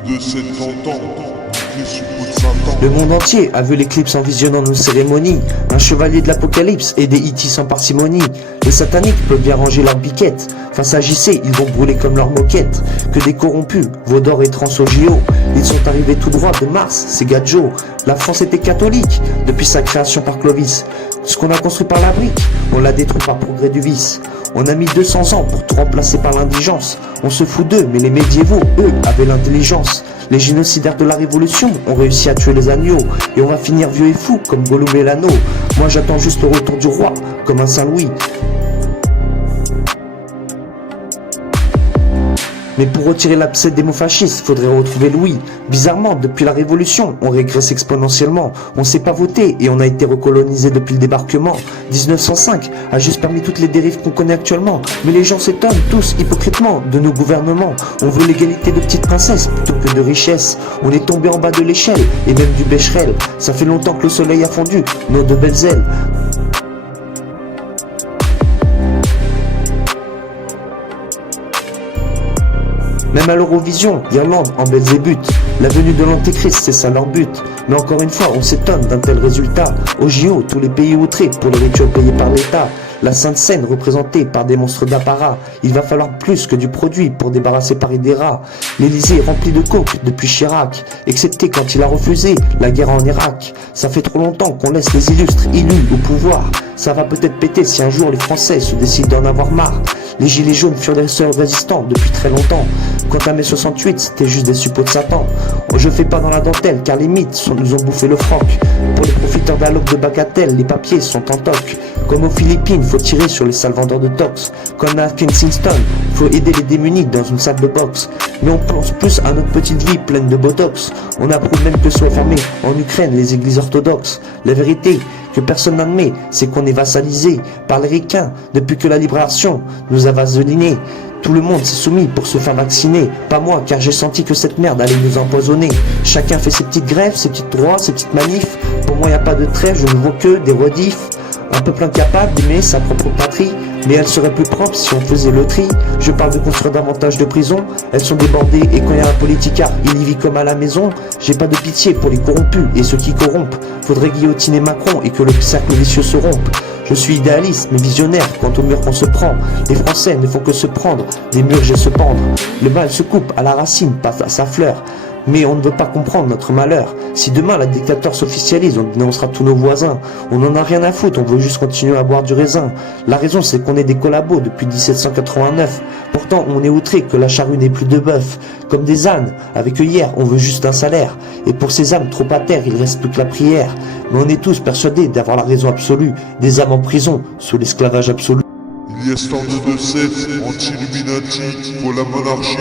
de 70 ans, les suppôts de Satan. Le monde entier a vu l'éclipse en visionnant nos cérémonies. Un chevalier de l'apocalypse et des hittis sans parcimonie. Les sataniques peuvent bien ranger leurs biquettes. Face à JC, ils vont brûler comme leurs moquettes. Que des corrompus, Vaudor et trans au JO. Ils sont arrivés tout droit de Mars, c'est Gadjo. La France était catholique depuis sa création par Clovis. Ce qu'on a construit par la brique, on l'a détruit par progrès du vice. On a mis 200 ans pour tout remplacer par l'indigence. On se fout d'eux, mais les médiévaux, eux, avaient l'intelligence. Les génocidaires de la Révolution ont réussi à tuer les agneaux. Et on va finir vieux et fou comme Gollum et l'anneau. Moi j'attends juste le retour du roi, comme un Saint-Louis. Mais pour retirer l'abcès des mots fascistes, faudrait retrouver Louis. Bizarrement, depuis la Révolution, on régresse exponentiellement. On sait pas voter et on a été recolonisé depuis le débarquement. 1905 a juste permis toutes les dérives qu'on connaît actuellement. Mais les gens s'étonnent tous hypocritement de nos gouvernements. On veut l'égalité de petites princesses plutôt que de richesses. On est tombé en bas de l'échelle et même du Becherel. Ça fait longtemps que le soleil a fondu, nos deux belles ailes. Même à l'Eurovision, l'Irlande en Belzébuth. La venue de l'Antéchrist, c'est ça leur but. Mais encore une fois, on s'étonne d'un tel résultat. Au JO, tous les pays outrés pour les rituels payés par l'État. La Sainte Seine représentée par des monstres d'apparat. Il va falloir plus que du produit pour débarrasser Paris des rats. L'Élysée est rempli de coke depuis Chirac, excepté quand il a refusé la guerre en Irak. Ça fait trop longtemps qu'on laisse les illustres élus au pouvoir. Ça va peut-être péter si un jour les Français se décident d'en avoir marre. Les gilets jaunes furent des seuls résistants depuis très longtemps. Quant à mai 68, c'était juste des suppôts de Satan. Je fais pas dans la dentelle car les mythes nous ont bouffé le froc. Pour les profiteurs d'alloc de bagatelle, les papiers sont en toc. Comme aux Philippines, faut tirer sur les sales vendeurs de tox. Comme à Kensington, faut aider les démunis dans une salle de boxe. Mais on pense plus à notre petite vie pleine de botox. On approuve même que soient fermées en Ukraine les églises orthodoxes. La vérité que personne n'admet, c'est qu'on est vassalisé par les ricains depuis que la libération nous a vaselinés. Tout le monde s'est soumis pour se faire vacciner. Pas moi, car j'ai senti que cette merde allait nous empoisonner. Chacun fait ses petites grèves, ses petites droits, ses petites manifs. Pour moi, y a pas de trêve, je ne vois que des rediffs. Un peuple incapable d'aimer sa propre patrie, mais elle serait plus propre si on faisait le tri. Je parle de construire davantage de prisons, elles sont débordées et quand il y a un politicard, il y vit comme à la maison. J'ai pas de pitié pour les corrompus et ceux qui corrompent. Faudrait guillotiner Macron et que le cercle vicieux se rompe. Je suis idéaliste mais visionnaire quant au mur qu'on se prend. Les Français ne font que se prendre, des murs et se pendre. Le mal se coupe à la racine, pas à sa fleur. Mais on ne veut pas comprendre notre malheur. Si demain la dictature s'officialise, on dénoncera tous nos voisins. On n'en a rien à foutre, on veut juste continuer à boire du raisin. La raison c'est qu'on est des collabos depuis 1789. Pourtant on est outré que la charrue n'ait plus de bœuf. Comme des ânes, avec eux hier on veut juste un salaire. Et pour ces âmes trop à terre, il reste plus que la prière. Mais on est tous persuadés d'avoir la raison absolue. Des âmes en prison, sous l'esclavage absolu. Il y a ce temps de 2-7, anti-Illuminati, pour la monarchie.